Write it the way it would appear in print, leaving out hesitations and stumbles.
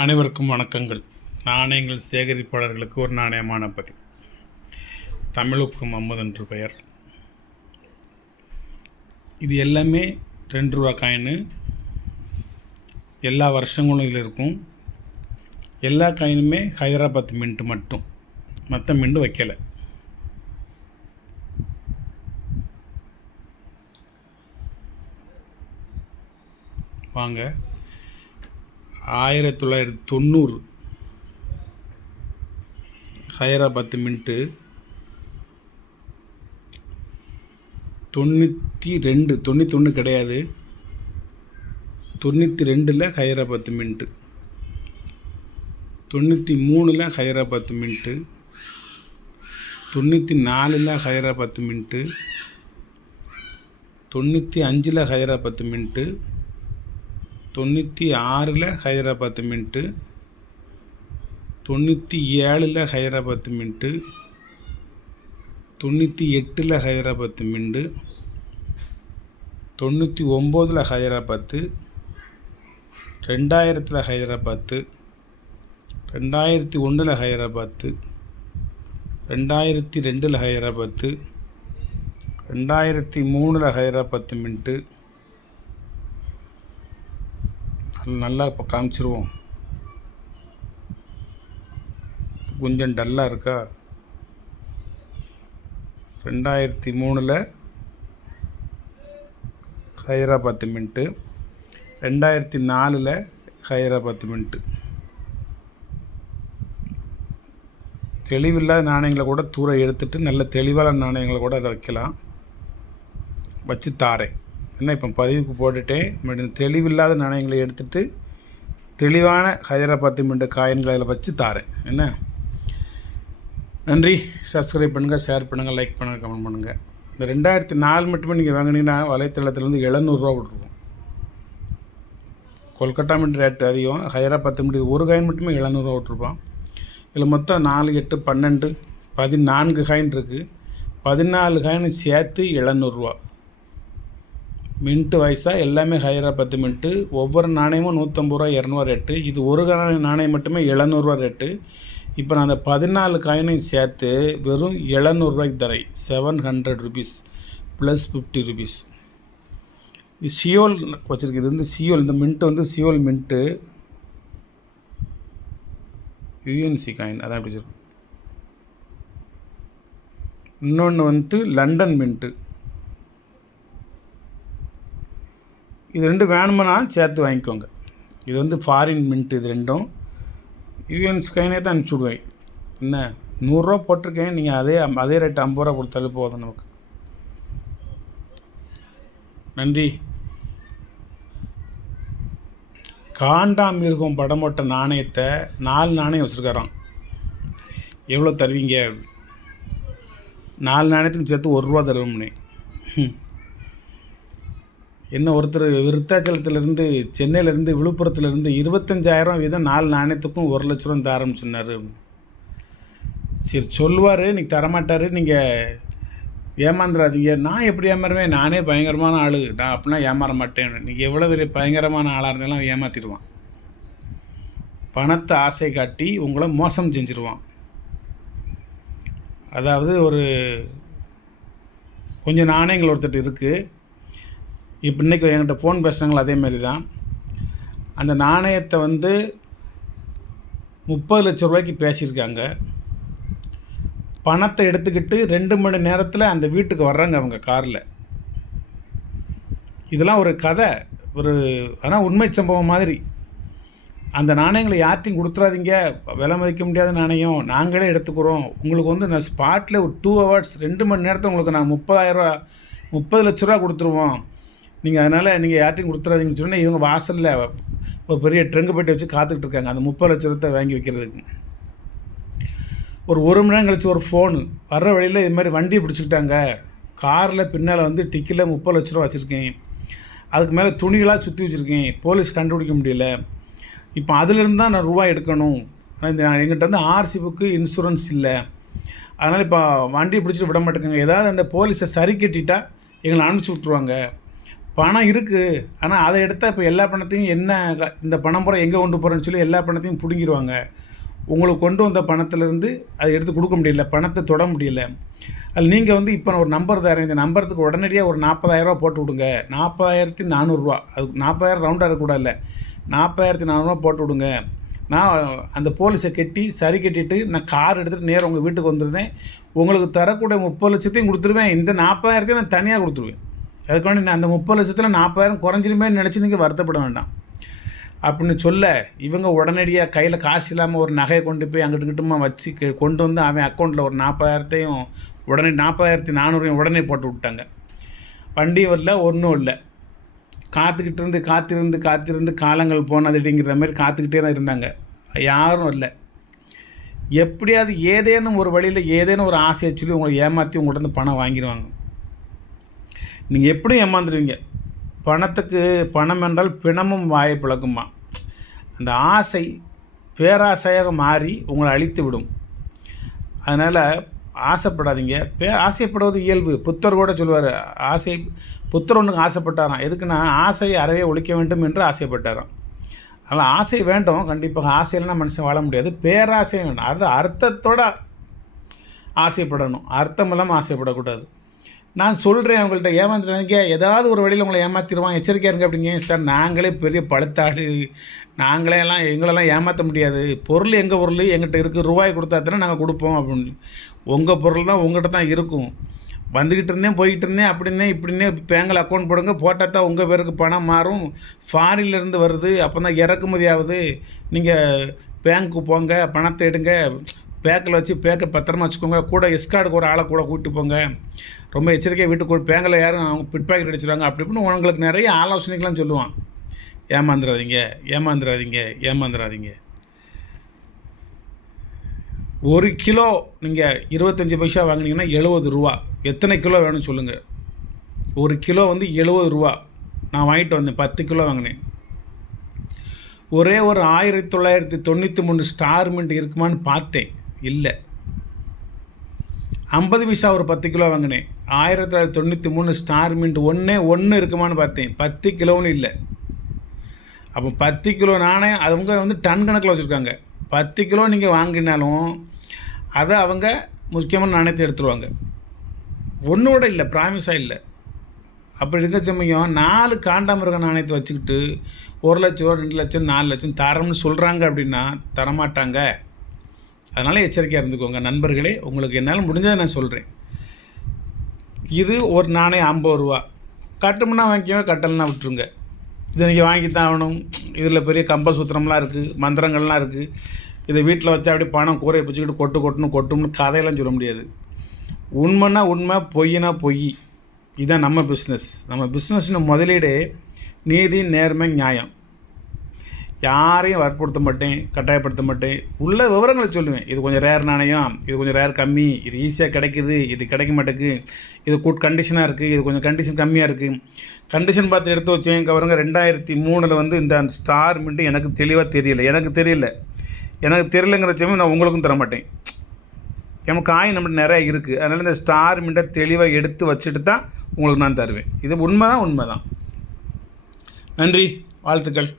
அனைவருக்கும் வணக்கங்கள். நாணயங்கள் சேகரிப்பாளர்களுக்கு ஒரு நாணயமான பதிவு. தமிழுக்கும் அம்மது என்று பெயர். இது எல்லாமே 2 ரூபா காயின்னு. எல்லா வருஷங்களும் இதில் இருக்கும். எல்லா காயினுமே ஹைதராபாத் மின்ட்டு மட்டும், மற்ற மின்ட்டு வைக்கலை. வாங்க, 1990 ஹைதராபாத் மின்ட்டு 91 கிடையாது, 92 Hyderabad mint, 93 Hyderabad mint, 94 Hyderabad mint, 95 Hyderabad mint, 96 Hyderabad mint, 97 Hyderabad mint, 98 Hyderabad mint, 99 Hyderabad, 2000 Hyderabad, 2001 Hyderabad, 2002 Hyderabad, 2003 Hyderabad mint. நல்லா இப்போ காமிச்சிருவோம். கொஞ்சம் டல்லாக இருக்கா? 2003 ஹைதராபாத் மின்ட்டு, 2004 ஹைதராபாத் மின்ட்டு. தெளிவில்லாத நாணயங்களை கூட தூர எடுத்துட்டு நல்ல தெளிவான நாணயங்களை கூட அதை வைக்கலாம், வச்சு தாரேன். என்ன இப்போ பதிவுக்கு போட்டுட்டேன். தெளிவில்லாத நாணயங்களை எடுத்துகிட்டு தெளிவான ஹைதராபாத் மின்ட் காயின்களை அதில் வச்சு தாரேன். என்ன, நன்றி. சப்ஸ்கிரைப் பண்ணுங்கள், ஷேர் பண்ணுங்கள், லைக் பண்ணுங்கள், கமெண்ட் பண்ணுங்கள். இந்த 2004 மட்டுமே நீங்கள் வாங்கினீங்கன்னா வலைத்தளத்துலேருந்து 700 ரூபா விட்ருவோம். கொல்கட்டா மின்ட் ரேட்டு அதிகம், ஹைதராபாத் மின்ட் ஒரு காயின் மட்டுமே 700 ரூபா விட்ருப்பான். இதில் மொத்தம் 4, 8, 12, 14 காயின் இருக்குது. 14 காயின் சேர்த்து 700 ரூபா. மின்ட்டு வயசாக எல்லாமே ஹைதராபாத் மின்ட்டு. ஒவ்வொரு நாணயமும் 150 ரூபா, 200 ரேட்டு. இது ஒரு நாணயம் மட்டுமே 700 ரூபா ரேட்டு. இப்போ நான் அந்த 14 காயினையும் சேர்த்து வெறும் 700 ரூபாய்க்கு தரேன். 700 ருபீஸ் ப்ளஸ் 50 ருபீஸ். இது சியோல் வச்சுருக்கு. இது வந்து சியோல், இந்த மின்ட்டு வந்து சியோல் மின்ட்டு, யூஎன்சி காயின் அதான் அப்படி வச்சுருக்கு. இன்னொன்று வந்து லண்டன் மின்ட்டு. இது 2 வேணுமானா சேர்த்து வாங்கிக்கோங்க. இது வந்து ஃபாரின் மின்ட்டு. இது 2ம் யூஎன்ஸ் காயினே தான் அனுப்பிச்சி விடுவேன். என்ன, 100 ரூபா போட்டிருக்கேன், நீங்கள் அதே ரேட்டு 50 ரூபா கொடுத்தாலும் போதும் நமக்கு. நன்றி. காண்டாமிருகம் படம் போட்ட நாணயத்தை 4 நாணயம் வச்சுருக்காராம். எவ்வளோ தருவீங்க? 4 நாணயத்துக்கு சேர்த்து 1 ரூபா தருவோம்னே. என்ன, ஒருத்தர் விருத்தாச்சலத்திலேருந்து, சென்னையிலேருந்து, விழுப்புரத்துலேருந்து 25,000 வீதம் 4 நாணயத்துக்கும் 1 லட்ச ரூபா தர ஆரம்பிச்சுன்னாரு. சரி சொல்லுவார், இன்றைக்கி தரமாட்டார், நீங்கள் ஏமாந்துடாதீங்க. நான் எப்படி ஏமாறுவேன்? நானே பயங்கரமான ஆள், நான் அப்படின்னா ஏமாற மாட்டேன். நீங்கள் எவ்வளோ பெரிய பயங்கரமான ஆளாக இருந்தாலும் ஏமாற்றிடுவான். பணத்தை ஆசை காட்டி உங்களை மோசம் செஞ்சுருவான். அதாவது ஒரு கொஞ்சம் நாணயங்கள் ஒருத்தர் இருக்குது. இப்போ இன்றைக்கி என்கிட்ட ஃபோன் பேசுகிறாங்களோ அதேமாரி தான். அந்த நாணயத்தை வந்து 30 லட்ச ரூபாய்க்கு பேசியிருக்காங்க. பணத்தை எடுத்துக்கிட்டு 2 மணி நேரத்தில் அந்த வீட்டுக்கு வர்றாங்க அவங்க காரில். இதெல்லாம் ஒரு கதை, ஒரு ஆனால் உண்மை சம்பவம் மாதிரி. அந்த நாணயங்களை யார்ட்டையும் கொடுத்துறாதீங்க, விலை மதிக்க முடியாத நாணயம், நாங்களே எடுத்துக்கிறோம். உங்களுக்கு வந்து நான் ஸ்பாட்டில் ஒரு 2 ஹவர்ஸ் 2 மணி நேரத்தில் உங்களுக்கு நான் 30 லட்ச ரூபா கொடுத்துருவோம். நீங்கள் அதனால் நீங்கள் யார்ட்டையும் கொடுத்துறாதீங்கன்னு சொன்னால் இவங்க வாசலில் ஒரு பெரிய ட்ரங்கு பெட்டி வச்சு காத்துக்கிட்டு இருக்காங்க அந்த 30 லட்ச ரூபா வாங்கி வைக்கிறதுக்கு. ஒரு மணி நேரம் கழிச்சு ஒரு ஃபோனு வர்ற வழியில் இது மாதிரி வண்டியை பிடிச்சிக்கிட்டாங்க. காரில் பின்னால் வந்து டிக்கில் 30 லட்ச ரூபா வச்சுருக்கேன், அதுக்கு மேலே துணிகளாக சுற்றி வச்சுருக்கேன், போலீஸ் கண்டுபிடிக்க முடியல. இப்போ அதிலிருந்து தான் நான் ரூபா எடுக்கணும். எங்கிட்ட வந்து ஆர்சி புக்கு, இன்சூரன்ஸ் இல்லை. அதனால் இப்போ வண்டியை பிடிச்சிட்டு விட மாட்டேங்க. ஏதாவது அந்த போலீஸை சரி கட்டிட்டா எங்களை அனுப்பிச்சி விட்ருவாங்க. பணம் இருக்குது, ஆனால் அதை எடுத்தால் இப்போ எல்லா பணத்தையும் இந்த பணம் பூரா எங்கே கொண்டு போகிறேன்னு சொல்லி எல்லா பணத்தையும் பிடுங்கிடுவாங்க. உங்களுக்கு கொண்டு வந்த பணத்திலேருந்து அதை எடுத்து கொடுக்க முடியல, பணத்தை தொட முடியல. அதில் நீங்கள் வந்து இப்போ நான் ஒரு நம்பர் தரேன், இந்த நம்பருக்கு உடனடியாக ஒரு 40,000 போட்டு விடுங்க. 40,400 அதுக்கு 40,000 ரவுண்டாக இருக்கக்கூடாது, 40,400 போட்டு விடுங்க. நான் அந்த போலீஸை சரி கட்டிட்டு நான் கார் எடுத்துகிட்டு நேரம் உங்கள் வீட்டுக்கு வந்துடுவேன். உங்களுக்கு தரக்கூடிய 30 லட்சத்தையும் கொடுத்துருவேன். இந்த 40,000 நான் தனியாக கொடுத்துருவேன். அதுக்காண்டி நான் அந்த 30 லட்சத்தில் 40,000 குறைஞ்சிருமே நினச்சி நீங்கள் வருத்தப்பட வேண்டாம் அப்படின்னு சொல்ல, இவங்க உடனடியாக கையில் காசு இல்லாமல் ஒரு நகையை கொண்டு போய் அங்கிட்டுக்கிட்டுமா வச்சு கொண்டு வந்து அவன் அக்கௌண்ட்டில் ஒரு 40,000 உடனே 40,400 உடனே போட்டு விட்டாங்க. வண்டி வரல, ஒன்றும் இல்லை. காத்திருந்து காலங்கள் போனதுடிங்கிற மாதிரி காத்துக்கிட்டே தான் இருந்தாங்க. யாரும் இல்லை. எப்படியாவது ஏதேனும் ஒரு வழியில் ஏதேனும் ஒரு ஆசையை சொல்லி உங்களை ஏமாற்றி உங்கள்கிட்ட வந்து பணம் வாங்கிடுவாங்க. நீங்கள் எப்படி ஏமாந்துடுவீங்க? பணம் என்றால் பிணமும் வாயை பிளக்குமா. அந்த ஆசை பேராசையாக மாறி உங்களை அழித்து விடும். அதனால் ஆசைப்படாதீங்க. ஆசைப்படுவது இயல்பு. புத்தர் கூட சொல்லுவார், புத்தர் ஒன்றுக்கு ஆசைப்பட்டாராம். எதுக்குன்னா ஆசையை அறவே ஒழிக்க வேண்டும் என்று ஆசைப்பட்டாராம். அதனால் ஆசை வேண்டும், கண்டிப்பாக. ஆசையில்னா மனுஷன் வாழ முடியாது. பேராசை வேண்டாம். அது அர்த்தத்தோடு ஆசைப்படணும், அர்த்தம் இல்லாமல் ஆசைப்படக்கூடாது. நான் சொல்கிறேன் அவங்கள்ட்ட, ஏமாந்துட்டாங்க, ஏதாவது ஒரு வழியில் உங்களை ஏமாற்றிடுவான், எச்சரிக்கையாக இருங்க அப்படிங்க. சார் நாங்களே பெரிய பழுத்தாடு, எங்களெல்லாம் ஏமாற்ற முடியாது. பொருள் எங்கள் பொருள் எங்கிட்ட இருக்குது, ரூபாய் கொடுத்தா தானே நாங்கள் கொடுப்போம் அப்படின்னு. உங்கள் பொருள் தான் உங்கள்கிட்ட தான் இருக்கும். வந்துக்கிட்டு இருந்தேன், போய்கிட்டு இருந்தேன், அப்படின்னே இப்படின்னே பேங்கில் அக்கௌண்ட் போடுங்க, போட்டால் தான் உங்கள் பேருக்கு பணம் மாறும். ஃபாரின்லேருந்து வருது, அப்போ தான் இறக்குமதி ஆகுது. நீங்கள் பேங்க்கு போங்க, பணத்தை எடுங்க, பேக்கில் வச்சு பேக்கை பத்திரமா வச்சுக்கோங்க. கூட எஸ்கார்டுக்கு ஒரு ஆளை கூட கூப்பிட்டு போங்க. ரொம்ப எச்சரிக்கையாக வீட்டுக்கு பேங்கில் யாரும் அவங்க பிட் பாக்கெட் அடிச்சிடுவாங்க. அப்படி இப்படின்னு உங்களுக்கு நிறைய ஆலோசனைகள்லாம் சொல்லுவான். ஏமாந்துடாதீங்க. 1 கிலோ நீங்கள் 25 பைசா வாங்கினீங்கன்னா 70 ரூபா. எத்தனை கிலோ வேணும்னு சொல்லுங்கள். 1 கிலோ வந்து 70 ரூபா. நான் வாங்கிட்டு வந்தேன், 10 கிலோ வாங்கினேன். ஒரே ஒரு 1993 ஸ்டார் மின்ட் இருக்குமான்னு பார்த்தேன், இல்லை. 50 பைசா ஒரு 10 கிலோ வாங்கினேன். 1993 ஸ்டார் மின்ட் ஒன்று இருக்குமான்னு பார்த்தேன், 10 கிலோன்னு இல்லை. அப்போ 10 கிலோ நாணயம் அவங்க வந்து டன் கணக்கில் வச்சுருக்காங்க. 10 கிலோ நீங்கள் வாங்கினாலும் அதை அவங்க முக்கியமான நாணயத்தை எடுத்துருவாங்க. ஒன்றோட இல்லை, ப்ராமிஸாக இல்லை. அப்படி இருக்க சமயம் 4 காண்டாமிருக நாணயத்தை வச்சுக்கிட்டு 1 லட்சம், 2 லட்சம், 4 லட்சம் தரம்னு சொல்கிறாங்க அப்படின்னா தரமாட்டாங்க. அதனால் எச்சரிக்கையாக இருந்துக்கோங்க நண்பர்களே. உங்களுக்கு என்னால் முடிஞ்சதை நான் சொல்கிறேன். இது ஒரு நாணயம் 50 ரூபா. கட்டுமுன்னா வாங்கிக்கோங்க, கட்டலைன்னா விட்டுருங்க. இதை நீங்கள் வாங்கித்தான் ஆகணும். இதில் பெரிய கம்பசூத்திரம்லாம் இருக்குது, மந்திரங்கள்லாம் இருக்குது. இதை வீட்டில் வச்சா அப்படி பணம் கூரையை பிடிச்சிக்கிட்டு கொட்டும்னு கதையெல்லாம் சொல்ல முடியாது. உண்மைன்னா உண்மை, பொய்னா பொய். இதுதான் நம்ம பிஸ்னஸ். நம்ம பிஸ்னஸ்னு முதலீடு நீதி, நேர்மை, நியாயம். யாரையும் வற்புறுத்த மாட்டேன், கட்டாயப்படுத்த மாட்டேன். உள்ள விவரங்களை சொல்லுவேன். இது கொஞ்சம் ரேர் நாணயம், இது கொஞ்சம் ரேர் கம்மி, இது ஈஸியாக கிடைக்குது, இது கிடைக்க மாட்டேங்குது, இது குட் கண்டிஷனாக இருக்குது, இது கொஞ்சம் கண்டிஷன் கம்மியாக இருக்குது. கண்டிஷன் பார்த்து எடுத்து வச்சேன். கவருங்க, 2003 வந்து இந்த ஸ்டார் மின்ட்டு எனக்கு தெளிவாக தெரியல. எனக்கு தெரியலங்கிற சமயம் நான் உங்களுக்கும் தர மாட்டேன். நமக்கு காயின் நம்மகிட்ட நிறையா இருக்குது. அதனால் இந்த ஸ்டார் மின்ட்டை தெளிவாக எடுத்து வச்சுட்டு தான் உங்களுக்கு நான் தருவேன். இது உண்மை தான். நன்றி, வாழ்த்துக்கள்.